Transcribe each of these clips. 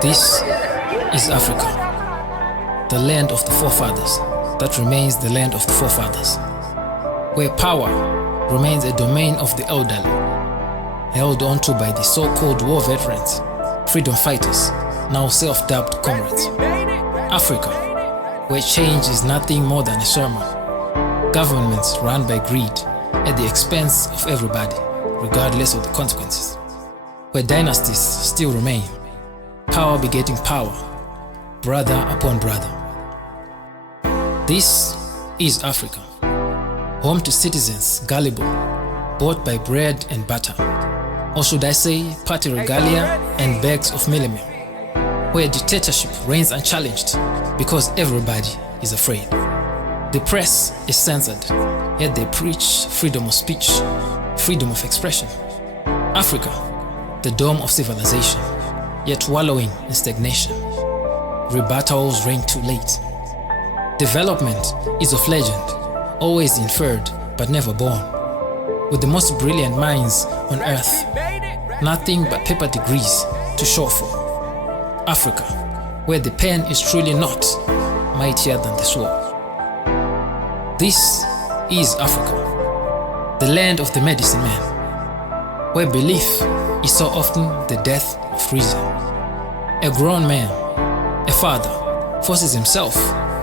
This is Africa, the land of the forefathers that remains the land of the forefathers, where power remains a domain of the elderly, held onto by the so-called war veterans, freedom fighters, now self-dubbed comrades. Africa, where change is nothing more than a sermon, governments run by greed at the expense of everybody, regardless of the consequences, where dynasties still remain, power begetting power, brother upon brother. This is Africa, home to citizens gullible, bought by bread and butter, or should I say party regalia and bags of mealie, where dictatorship reigns unchallenged because everybody is afraid. The press is censored, yet they preach freedom of speech, freedom of expression. Africa, the dome of civilization, yet wallowing in stagnation. Rebuttals ring too late. Development is of legend, always inferred but never born. With the most brilliant minds on earth, nothing but paper degrees to show for. Africa, where the pen is truly not mightier than the sword. This is Africa, the land of the medicine man, where belief is so often the death of reason. A grown man, a father, forces himself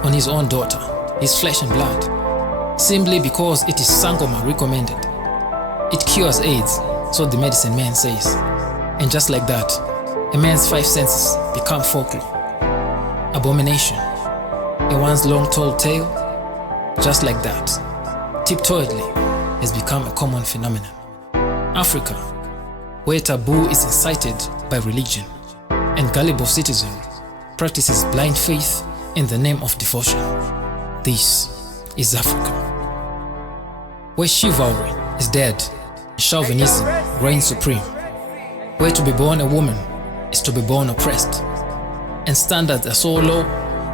on his own daughter, his flesh and blood, simply because it is Sangoma recommended. It cures AIDS, so the medicine man says. And just like that, a man's 5 senses become folklore. Abomination, a once long told tale, just like that, tiptoedly has become a common phenomenon. Africa, where taboo is incited by religion, and gullible citizenry practices blind faith in the name of devotion. This is Africa, where chivalry is dead and chauvinism reigns supreme, where to be born a woman is to be born oppressed, and standards are so low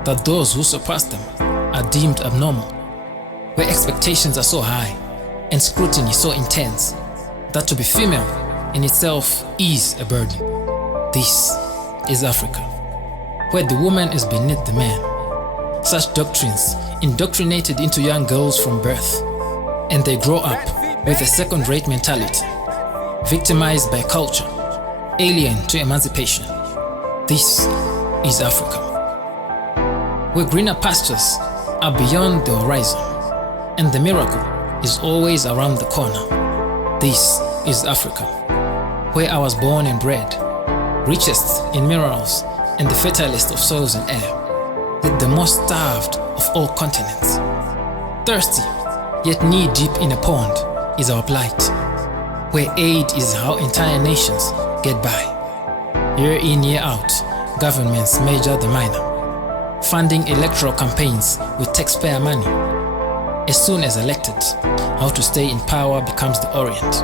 that those who surpass them are deemed abnormal, where expectations are so high and scrutiny so intense that to be female in itself is a burden. This is Africa, where the woman is beneath the man. Such doctrines indoctrinated into young girls from birth, and they grow up with a second-rate mentality, victimized by culture, alien to emancipation. This is Africa, where greener pastures are beyond the horizon, and the miracle is always around the corner. This is Africa, where I was born and bred, richest in minerals and the fertilest of soils and air, yet the most starved of all continents. Thirsty, yet knee-deep in a pond is our plight, where aid is how entire nations get by. Year in, year out, governments major the minor, funding electoral campaigns with taxpayer money. As soon as elected, how to stay in power becomes the orient,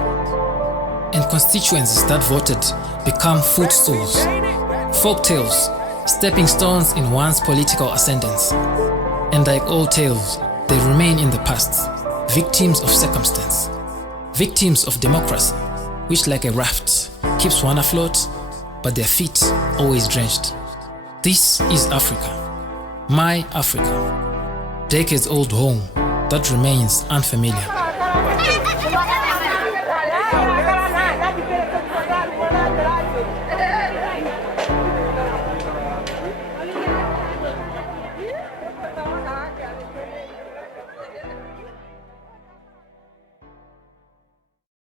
and constituencies that voted become footstools, folktales, stepping stones in one's political ascendance. And like all tales, they remain in the past, victims of circumstance, victims of democracy, which like a raft keeps one afloat, but their feet always drenched. This is Africa, my Africa, decades-old home that remains unfamiliar.